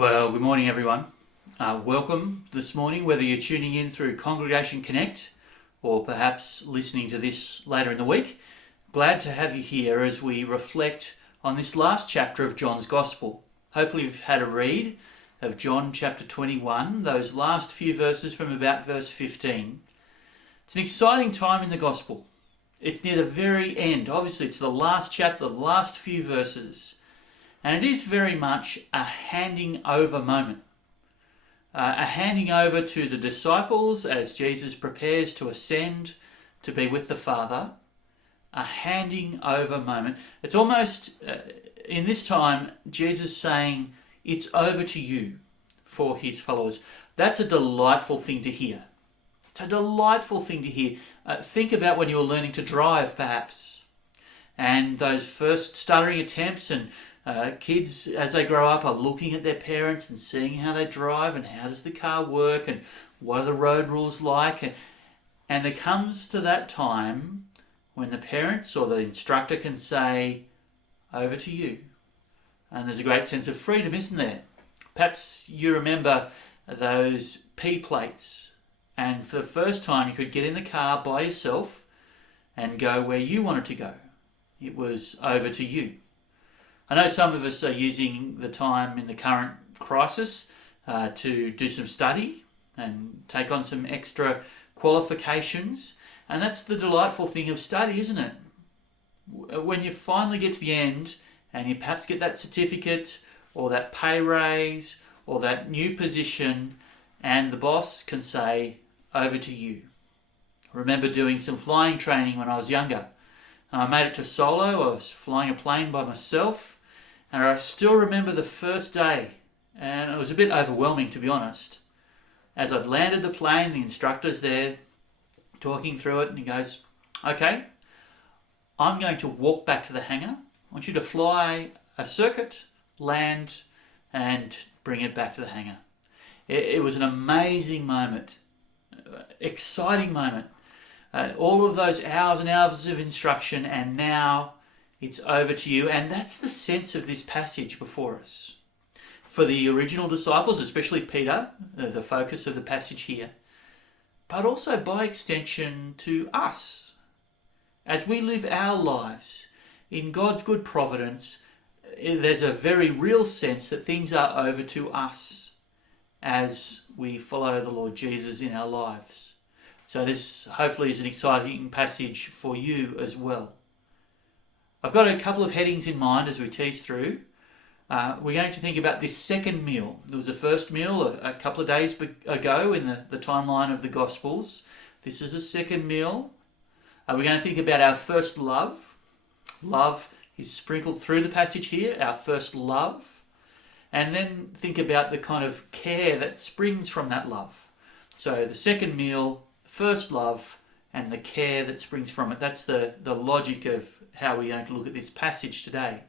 Well, good morning, everyone. Welcome this morning, whether you're tuning in through Congregation Connect or perhaps listening to this later in the week. Glad to have you here as we reflect on this last chapter of John's Gospel. Hopefully you've had a read of John chapter 21, those last few verses from about verse 15. It's an exciting time in the Gospel. It's near the very end. Obviously, it's the last chapter, the last few verses. And it is very much a handing over moment. A handing over to the disciples as Jesus prepares to ascend to be with the Father. A handing over moment. It's almost, in this time, Jesus saying, it's over to you for his followers. That's a delightful thing to hear. It's a delightful thing to hear. Think about when you were learning to drive, perhaps. And those first stuttering attempts, and kids, as they grow up, are looking at their parents and seeing how they drive and how does the car work and what are the road rules like. And there comes to that time when the parents or the instructor can say, over to you. And there's a great sense of freedom, isn't there? Perhaps you remember those P plates, and for the first time you could get in the car by yourself and go where you wanted to go. It was over to you. I know some of us are using the time in the current crisis to do some study and take on some extra qualifications. And that's the delightful thing of study, isn't it? When you finally get to the end and you perhaps get that certificate or that pay raise or that new position, and the boss can say, over to you. I remember doing some flying training when I was younger. I made it to solo. I was flying a plane by myself. And I still remember the first day, and it was a bit overwhelming, to be honest. As I'd landed the plane, the instructor's there talking through it, and he goes, okay, I'm going to walk back to the hangar. I want you to fly a circuit, land, and bring it back to the hangar. It was an amazing moment, exciting moment. All of those hours and hours of instruction, and now it's over to you. And that's the sense of this passage before us. For the original disciples, especially Peter, the focus of the passage here, but also by extension to us. As we live our lives in God's good providence, there's a very real sense that things are over to us as we follow the Lord Jesus in our lives. So this hopefully is an exciting passage for you as well. I've got a couple of headings in mind as we tease through. We're going to think about this second meal. There was a first meal a couple of days ago in the timeline of the Gospels. This is a second meal. We're going to think about our first love. Love is sprinkled through the passage here, our first love. And then think about the kind of care that springs from that love. So the second meal, first love, and the care that springs from it. That's the logic of how we're going to look at this passage today.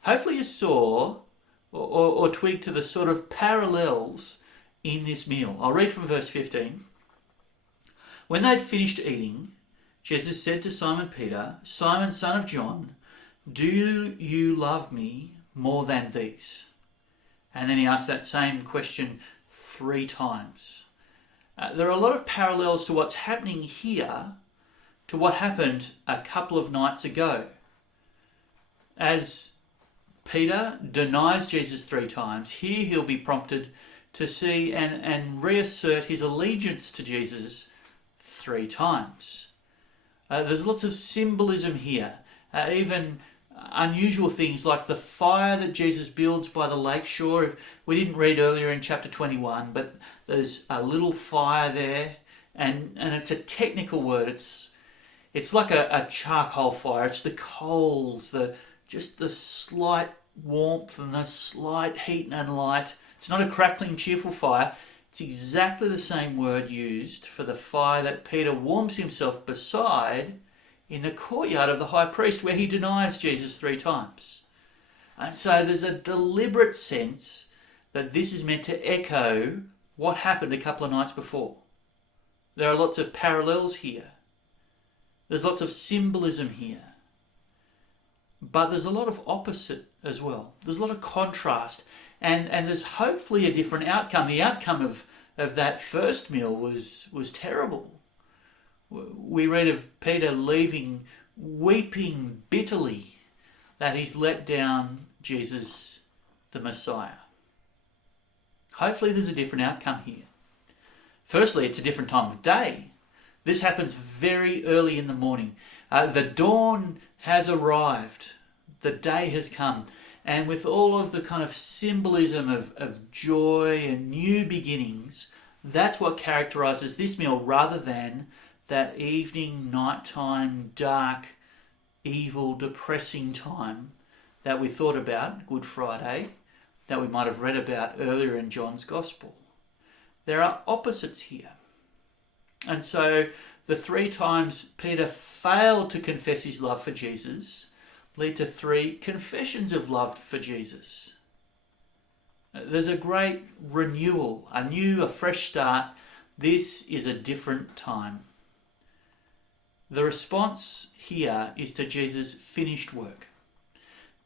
Hopefully you saw or twigged to the sort of parallels in this meal. I'll read from verse 15. When they'd finished eating, Jesus said to Simon Peter, Simon, son of John, do you love me more than these? And then he asked that same question 3 times. There are a lot of parallels to what's happening here to what happened a couple of nights ago. As Peter denies Jesus 3 times, here he'll be prompted to see and reassert his allegiance to Jesus 3 times. There's lots of symbolism here, even unusual things like the fire that Jesus builds by the lake shore. We didn't read earlier in chapter 21, but there's a little fire there, and it's a technical word. It's like a charcoal fire. It's the coals, just the slight warmth and the slight heat and light. It's not a crackling, cheerful fire. It's exactly the same word used for the fire that Peter warms himself beside in the courtyard of the high priest, where he denies Jesus 3 times. And so there's a deliberate sense that this is meant to echo what happened a couple of nights before. There are lots of parallels here. There's lots of symbolism here. But there's a lot of opposite as well. There's a lot of contrast. And there's hopefully a different outcome. The outcome of that first meal was terrible. We read of Peter leaving, weeping bitterly that he's let down Jesus, the Messiah. Hopefully there's a different outcome here. Firstly, it's a different time of day. This happens very early in the morning. The dawn has arrived. The day has come. And with all of the kind of symbolism of joy and new beginnings, that's what characterises this meal rather than that evening, nighttime, dark, evil, depressing time that we thought about Good Friday, that we might have read about earlier in John's Gospel. There are opposites here. And so the 3 times Peter failed to confess his love for Jesus lead to 3 confessions of love for Jesus. There's a great renewal, a fresh start. This is a different time. The response here is to Jesus' finished work.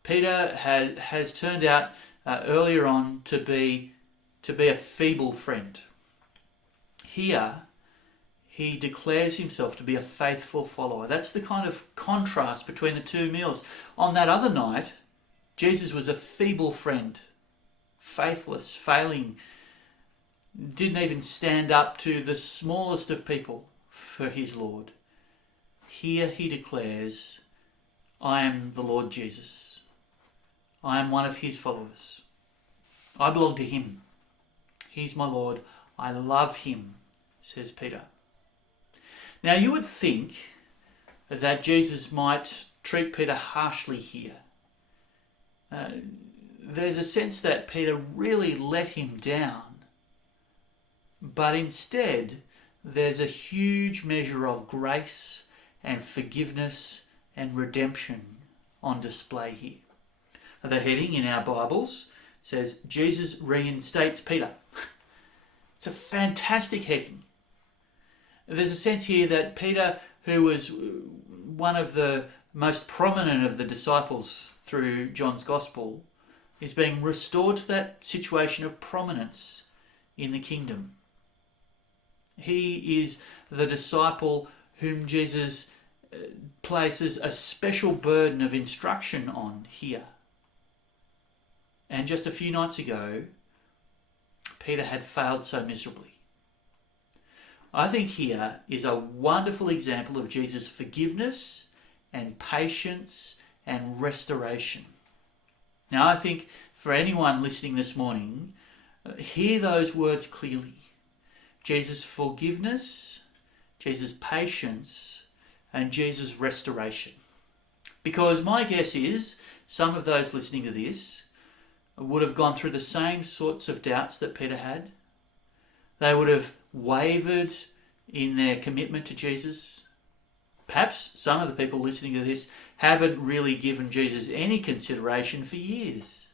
Peter has turned out earlier on to be a feeble friend. Here, he declares himself to be a faithful follower. That's the kind of contrast between the 2 meals. On that other night, Jesus was a feeble friend, faithless, failing, didn't even stand up to the smallest of people for his Lord. Here he declares, I am the Lord Jesus. I am one of his followers. I belong to him. He's my Lord. I love him, says Peter. Now you would think that Jesus might treat Peter harshly here. There's a sense that Peter really let him down. But instead, there's a huge measure of grace and forgiveness and redemption on display here. The heading in our Bibles says, Jesus reinstates Peter. It's a fantastic heading. There's a sense here that Peter, who was one of the most prominent of the disciples through John's Gospel, is being restored to that situation of prominence in the kingdom. He is the disciple whom Jesus places a special burden of instruction on here. And just a few nights ago, Peter had failed so miserably. I think here is a wonderful example of Jesus' forgiveness and patience and restoration. Now, I think for anyone listening this morning, hear those words clearly. Jesus' forgiveness, Jesus' patience, and Jesus' restoration. Because my guess is some of those listening to this would have gone through the same sorts of doubts that Peter had. They would have wavered in their commitment to Jesus. Perhaps some of the people listening to this haven't really given Jesus any consideration for years.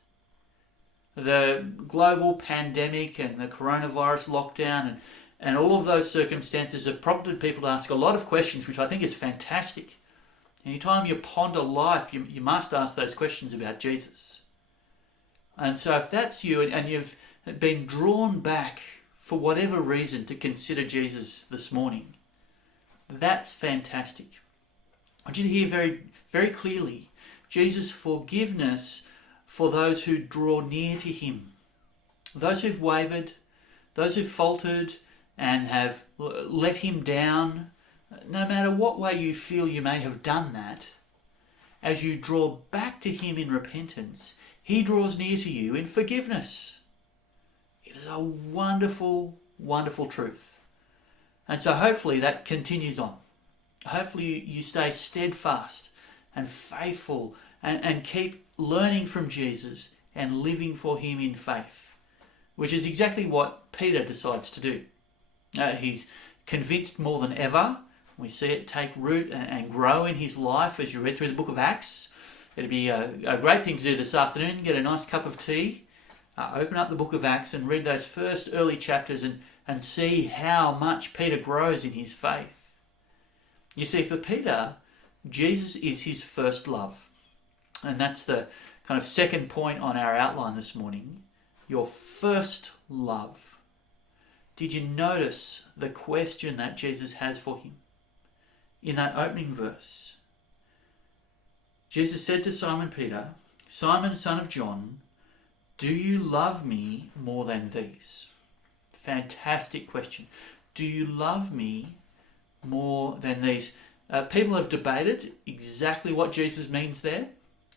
The global pandemic and the coronavirus lockdown and all of those circumstances have prompted people to ask a lot of questions, which I think is fantastic. Anytime you ponder life, you must ask those questions about Jesus. And so if that's you and you've been drawn back for whatever reason to consider Jesus this morning, that's fantastic. I want you to hear very, very clearly Jesus' forgiveness for those who draw near to him. Those who've wavered, those who've faltered and have let him down, no matter what way you feel you may have done that, as you draw back to him in repentance, he draws near to you in forgiveness. It is a wonderful, wonderful truth. And so hopefully that continues on. Hopefully you stay steadfast and faithful and keep learning from Jesus and living for him in faith, which is exactly what Peter decides to do. He's convinced more than ever. We see it take root and grow in his life as you read through the book of Acts. It'd be a great thing to do this afternoon. Get a nice cup of tea, open up the book of Acts and read those first early chapters and see how much Peter grows in his faith. You see, for Peter, Jesus is his first love. And that's the kind of second point on our outline this morning. your first love. Did you notice the question that Jesus has for him in that opening verse? Jesus said to Simon Peter, Simon, son of John, do you love me more than these? Fantastic question. Do you love me more than these? People have debated exactly what Jesus means there.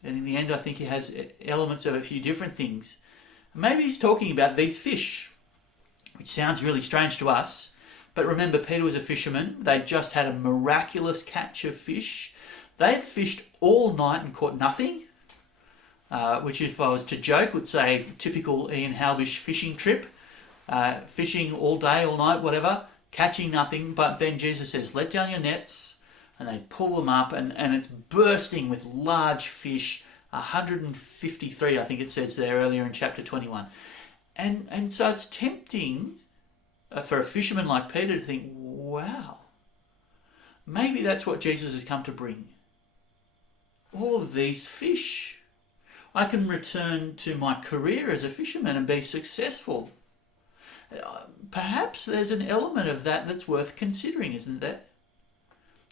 And in the end, I think he has elements of a few different things. Maybe he's talking about these fish, which sounds really strange to us. But remember, Peter was a fisherman. They'd just had a miraculous catch of fish. They'd fished all night and caught nothing, which if I was to joke would say typical Ian Halbish fishing trip. Fishing all day, all night, whatever, catching nothing. But then Jesus says, let down your nets. And they pull them up, and it's bursting with large fish, 153, I think it says there earlier in chapter 21. And so it's tempting for a fisherman like Peter to think, wow, maybe that's what Jesus has come to bring. All of these fish. I can return to my career as a fisherman and be successful. Perhaps there's an element of that that's worth considering, isn't there?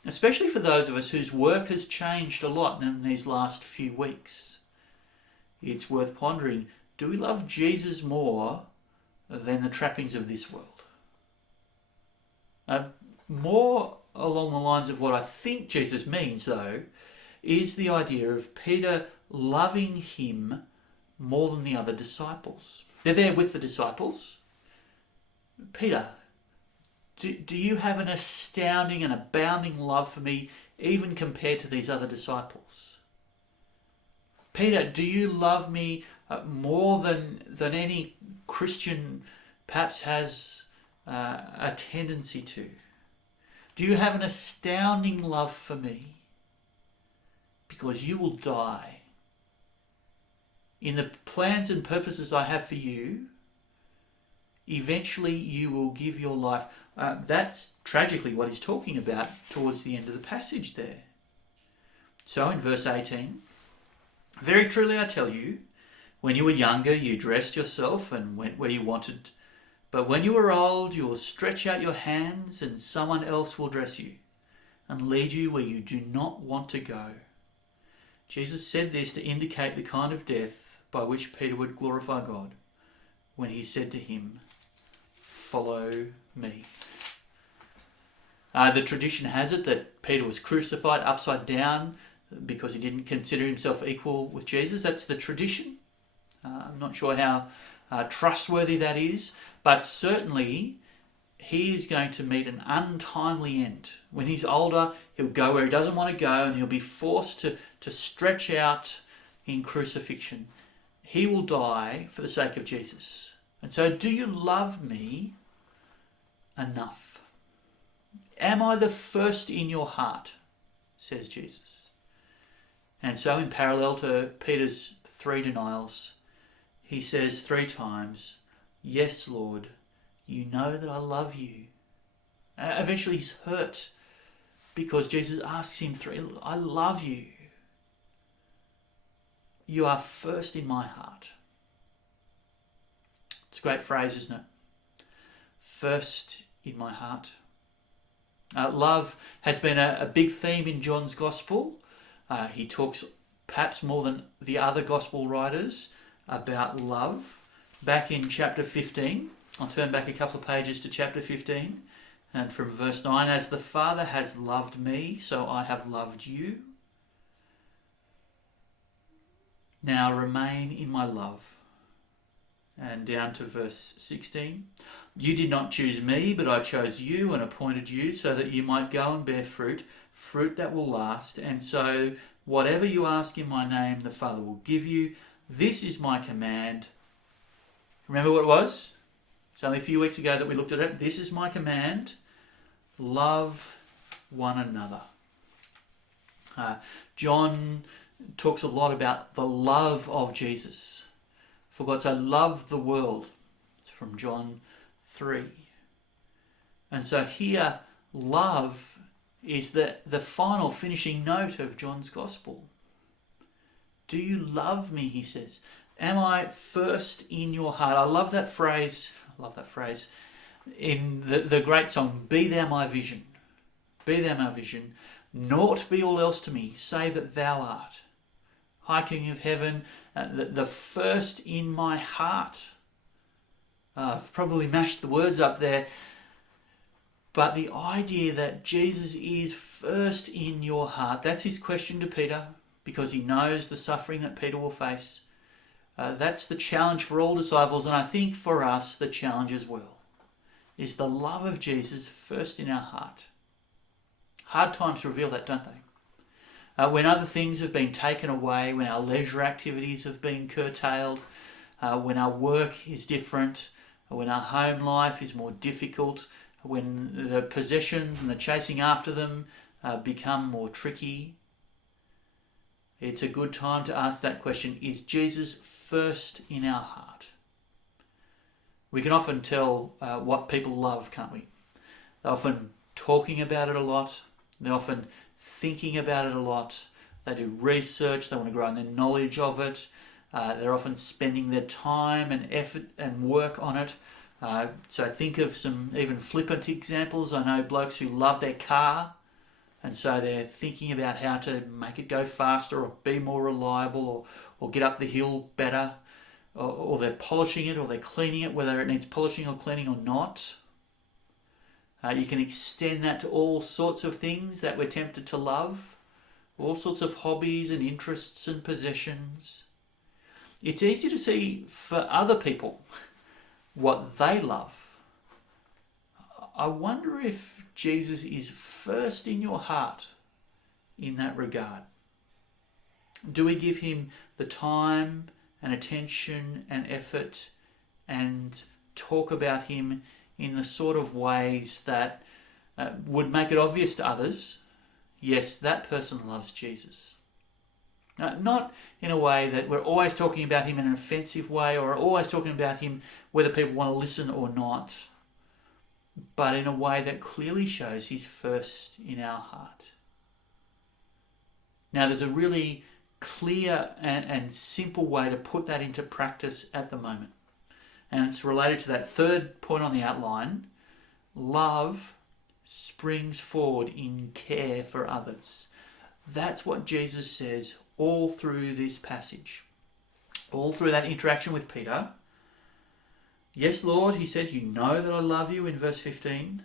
Especially for those of us whose work has changed a lot in these last few weeks. It's worth pondering, do we love Jesus more than the trappings of this world? More along the lines of what I think Jesus means, though, is the idea of Peter loving him more than the other disciples. They're there with the disciples. Peter, do you have an astounding and abounding love for me, even compared to these other disciples? Peter, do you love me more than any Christian perhaps has a tendency to? Do you have an astounding love for me? Because you will die. In the plans and purposes I have for you, eventually you will give your life. That's tragically what he's talking about towards the end of the passage there. So in verse 18, very truly I tell you, when you were younger you dressed yourself and went where you wanted. But when you are old you will stretch out your hands and someone else will dress you and lead you where you do not want to go. Jesus said this to indicate the kind of death by which Peter would glorify God when he said to him, follow me. The tradition has it that Peter was crucified upside down because he didn't consider himself equal with Jesus. That's the tradition. I'm not sure how trustworthy that is, but certainly he is going to meet an untimely end. When he's older, he'll go where he doesn't want to go and he'll be forced to stretch out in crucifixion. He will die for the sake of Jesus. And so, do you love me enough? Am I the first in your heart? Says Jesus. And so in parallel to Peter's 3 denials, he says 3 times, yes, Lord, you know that I love you. Eventually he's hurt because Jesus asks him 3, I love you. You are first in my heart. It's a great phrase, isn't it? First in my heart. Love has been a big theme in John's Gospel. He talks perhaps more than the other Gospel writers about love. Back in chapter 15, I'll turn back a couple of pages to chapter 15, and from verse 9, as the Father has loved me, so I have loved you. Now remain in my love. And down to verse 16. You did not choose me, but I chose you and appointed you so that you might go and bear fruit, fruit that will last. And so whatever you ask in my name, the Father will give you. This is my command. Remember what it was? It's only a few weeks ago that we looked at it. This is my command. Love one another. John talks a lot about the love of Jesus. For God so loved the world. It's from John 3. And so here, love is the final finishing note of John's Gospel. Do you love me, he says. Am I first in your heart? I love that phrase. In the great song, Be Thou My Vision. Be Thou My Vision. Naught be all else to me, save that Thou art. High King of Heaven, the first in my heart. I've probably mashed the words up there. But the idea that Jesus is first in your heart, that's his question to Peter, because he knows the suffering that Peter will face. That's the challenge for all disciples, and I think for us the challenge as well, is the love of Jesus first in our heart. Hard times reveal that, don't they? When other things have been taken away, when our leisure activities have been curtailed, when our work is different, when our home life is more difficult, when the possessions and the chasing after them become more tricky, it's a good time to ask that question, is Jesus first in our heart? We can often tell what people love, can't we? They're often talking about it a lot. They're often thinking about it a lot. They do research. They want to grow in their knowledge of it. They're often spending their time and effort and work on it. So think of some even flippant examples. I know blokes who love their car, and so they're thinking about how to make it go faster or be more reliable or get up the hill better, or they're polishing it or they're cleaning it, whether it needs polishing or cleaning or not. You can extend that to all sorts of things that we're tempted to love, all sorts of hobbies and interests and possessions. It's easy to see for other people what they love. I wonder if Jesus is first in your heart in that regard. Do we give him the time and attention and effort and talk about him in the sort of ways that would make it obvious to others, yes, that person loves Jesus? Not in a way that we're always talking about him in an offensive way or always talking about him whether people want to listen or not, but in a way that clearly shows he's first in our heart. Now, there's a really clear and simple way to put that into practice at the moment. And it's related to that third point on the outline. Love springs forward in care for others. That's what Jesus says all through this passage. All through that interaction with Peter. Yes, Lord, he said, you know that I love you in verse 15.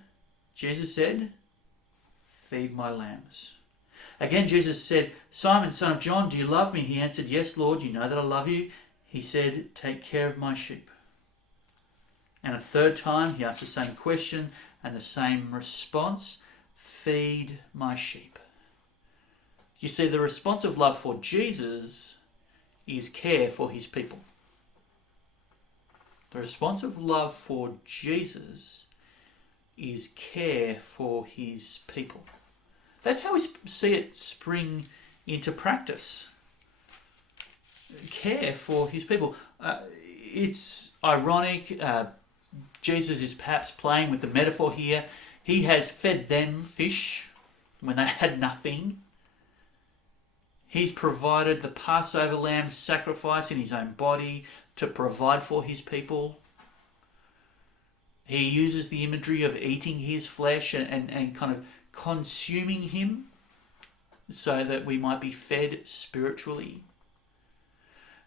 Jesus said, feed my lambs. Again, Jesus said, Simon, son of John, do you love me? He answered, yes, Lord, you know that I love you. He said, take care of my sheep. And a third time, he asked the same question and the same response, feed my sheep. You see, the response of love for Jesus is care for his people. The response of love for Jesus is care for his people. That's how we see it spring into practice. Care for his people. It's ironic. Jesus is perhaps playing with the metaphor here. He has fed them fish when they had nothing. He's provided the Passover lamb sacrifice in his own body to provide for his people. He uses the imagery of eating his flesh and kind of consuming him so that we might be fed spiritually.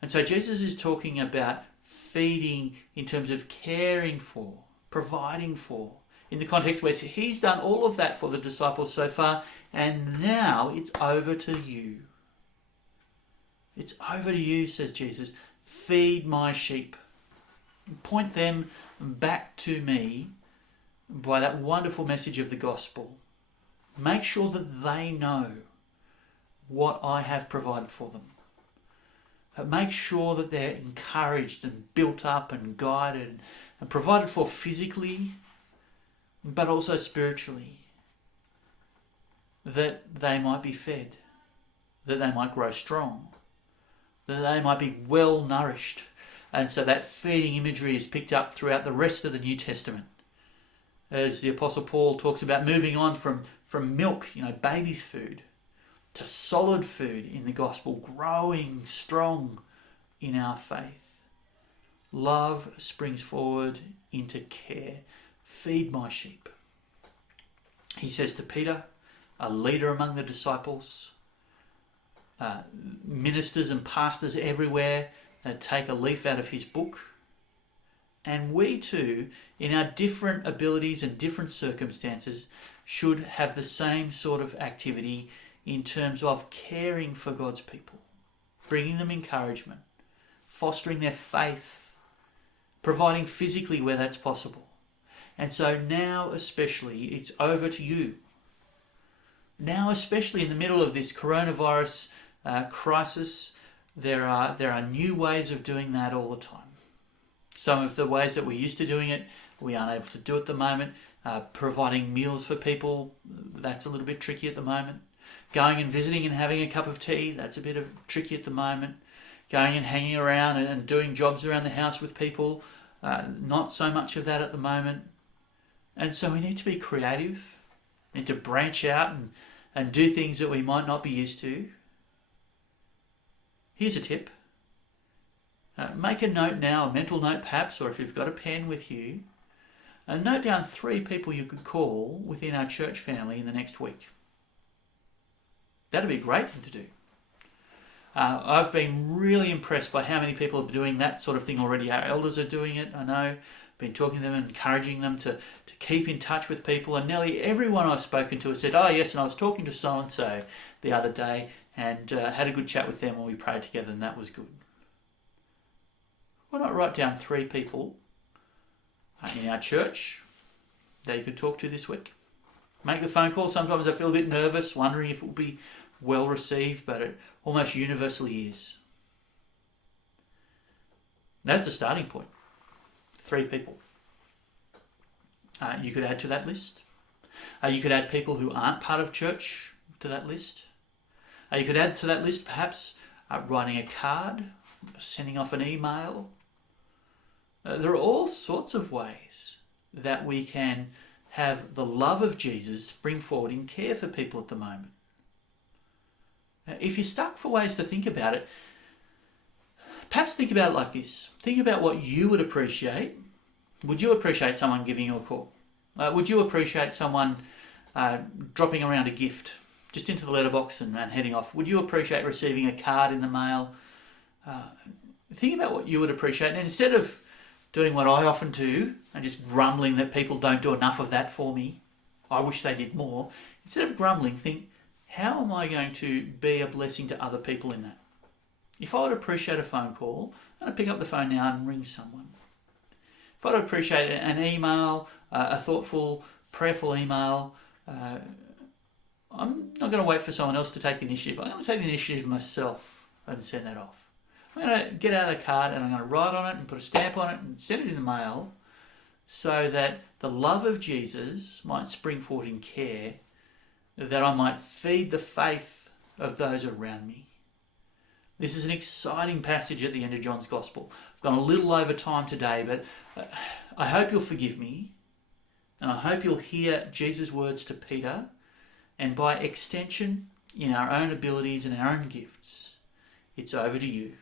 And so Jesus is talking about feeding in terms of caring for, providing for, in the context where he's done all of that for the disciples so far, and now it's over to you. It's over to you, says Jesus. Feed my sheep. Point them back to me by that wonderful message of the gospel. Make sure that they know what I have provided for them. Make sure that they're encouraged and built up and guided and provided for physically, but also spiritually. That they might be fed, that they might grow strong, that they might be well nourished. And so that feeding imagery is picked up throughout the rest of the New Testament. As the Apostle Paul talks about moving on from milk, baby's food, to solid food in the gospel, growing strong in our faith. Love springs forward into care. Feed my sheep. He says to Peter, a leader among the disciples, ministers and pastors everywhere that take a leaf out of his book. And we too, in our different abilities and different circumstances, should have the same sort of activity in terms of caring for God's people, bringing them encouragement, fostering their faith, providing physically where that's possible. And so now especially, it's over to you. Now especially in the middle of this coronavirus crisis, there are new ways of doing that all the time. Some of the ways that we're used to doing it, we aren't able to do at the moment. Providing meals for people, that's a little bit tricky at the moment. Going and visiting and having a cup of tea, that's a bit of tricky at the moment. Going and hanging around and doing jobs around the house with people, not so much of that at the moment. And so we need to be creative, need to branch out and do things that we might not be used to. Here's a tip. Make a note now, a mental note perhaps, or if you've got a pen with you, and note down 3 people you could call within our church family in the next week. That'd be a great thing to do. I've been really impressed by how many people are doing that sort of thing already. Our elders are doing it, I know. Been talking to them and encouraging them to keep in touch with people, and nearly everyone I've spoken to has said, oh yes, and I was talking to so-and-so the other day and had a good chat with them when we prayed together, and that was good. Why not write down 3 people in our church that you could talk to this week? Make the phone call. Sometimes I feel a bit nervous, wondering if it will be well received, but it almost universally is. That's a starting point. 3 people. You could add to that list. You could add people who aren't part of church to that list. You could add to that list perhaps writing a card, sending off an email. There are all sorts of ways that we can have the love of Jesus spring forward in care for people at the moment. If you're stuck for ways to think about it, perhaps think about it like this. Think about what you would appreciate. Would you appreciate someone giving you a call? Would you appreciate someone dropping around a gift just into the letterbox and heading off? Would you appreciate receiving a card in the mail? Think about what you would appreciate. And instead of doing what I often do and just grumbling that people don't do enough of that for me, I wish they did more. Instead of grumbling, think, how am I going to be a blessing to other people in that? If I would appreciate a phone call, I'm going to pick up the phone now and ring someone. If I'd appreciate an email, a thoughtful, prayerful email, I'm not going to wait for someone else to take the initiative. I'm going to take the initiative myself and send that off. I'm going to get out the card and I'm going to write on it and put a stamp on it and send it in the mail so that the love of Jesus might spring forward in care, that I might feed the faith of those around me. This is an exciting passage at the end of John's Gospel. I've gone a little over time today, but I hope you'll forgive me, and I hope you'll hear Jesus' words to Peter, and by extension, in our own abilities and our own gifts, it's over to you.